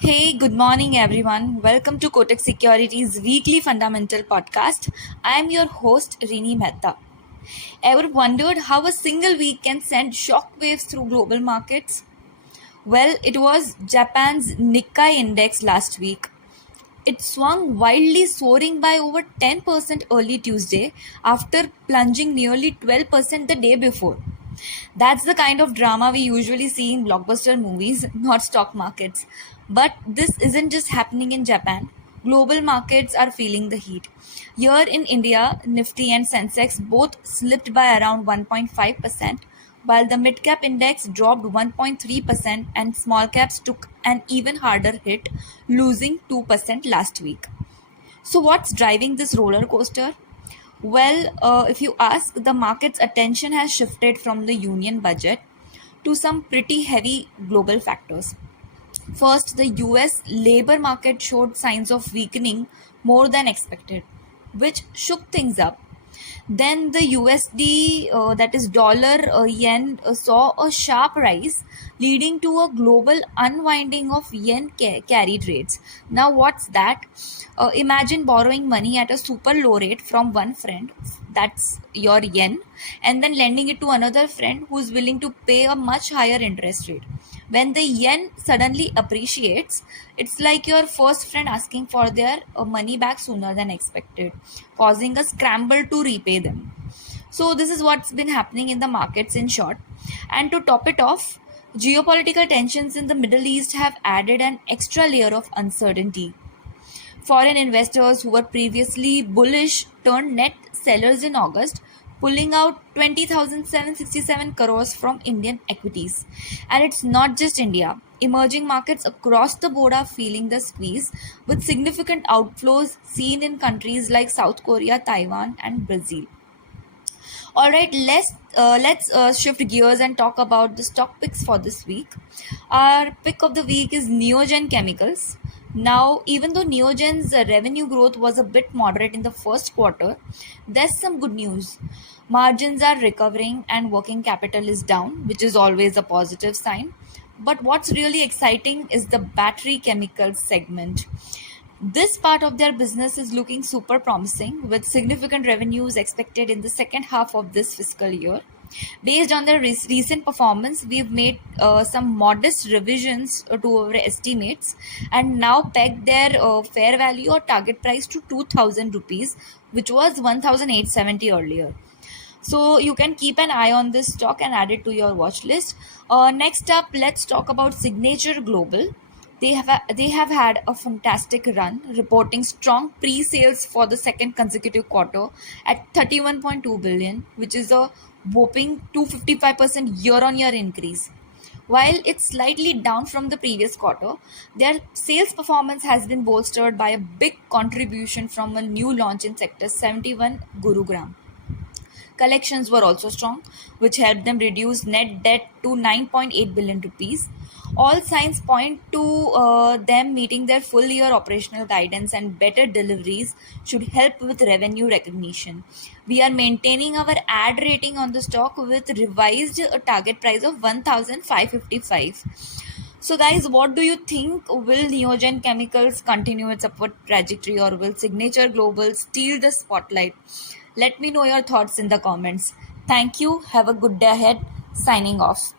Hey, good morning, everyone. Welcome to Kotak Securities Weekly Fundamental Podcast. I'm your host, Rini Mehta. Ever wondered how a single week can send shockwaves through global markets? Well, it was Japan's Nikkei index last week. It swung wildly, soaring by over 10% early Tuesday after plunging nearly 12% the day before. That's the kind of drama we usually see in blockbuster movies, not stock markets. But this isn't just happening in Japan. Global markets are feeling the heat. Here in India, Nifty and Sensex both slipped by around 1.5%, while the mid cap index dropped 1.3% and small caps took an even harder hit, losing 2% last week. So, what's driving this roller coaster? Well, if you ask, the market's attention has shifted from the union budget to some pretty heavy global factors. First, the US labor market showed signs of weakening more than expected, which shook things up. Then the USD, that is dollar yen, saw a sharp rise, leading to a global unwinding of yen carried rates. Now, what's that? Imagine borrowing money at a super low rate from one friend, that's your yen, and then lending it to another friend who's willing to pay a much higher interest rate. When the yen suddenly appreciates, it's like your first friend asking for their money back sooner than expected, causing a scramble to repay them. So, this is what's been happening in the markets in short. And to top it off, geopolitical tensions in the Middle East have added an extra layer of uncertainty. Foreign investors who were previously bullish turned net sellers in August, pulling out 20,767 crores from Indian equities. And it's not just India. Emerging markets across the board are feeling the squeeze, with significant outflows seen in countries like South Korea, Taiwan, and Brazil. All right, let's shift gears and talk about the stock picks for this week. Our pick of the week is Neogen Chemicals. Now, even though Neogen's revenue growth was a bit moderate in the first quarter, there's some good news. Margins are recovering and working capital is down, which is always a positive sign. But what's really exciting is the battery chemicals segment. This part of their business is looking super promising, with significant revenues expected in the second half of this fiscal year. Based on their recent performance, we've made some modest revisions to our estimates and now pegged their fair value or target price to 2,000 rupees, which was 1,870 earlier. So you can keep an eye on this stock and add it to your watch list. Next up, let's talk about Signature Global. They have had a fantastic run, reporting strong pre-sales for the second consecutive quarter at 31.2 billion, which is a whopping 255% year-on-year increase. While it's slightly down from the previous quarter, their sales performance has been bolstered by a big contribution from a new launch in Sector 71 Gurugram. Collections were also strong, which helped them reduce net debt to 9.8 billion rupees. All signs point to them meeting their full year operational guidance, and better deliveries should help with revenue recognition. We are maintaining our ad rating on the stock with revised target price of 1,555. So, guys, what do you think? Will Neogen Chemicals continue its upward trajectory, or will Signature Global steal the spotlight? Let me know your thoughts in the comments. Thank you. Have a good day ahead. Signing off.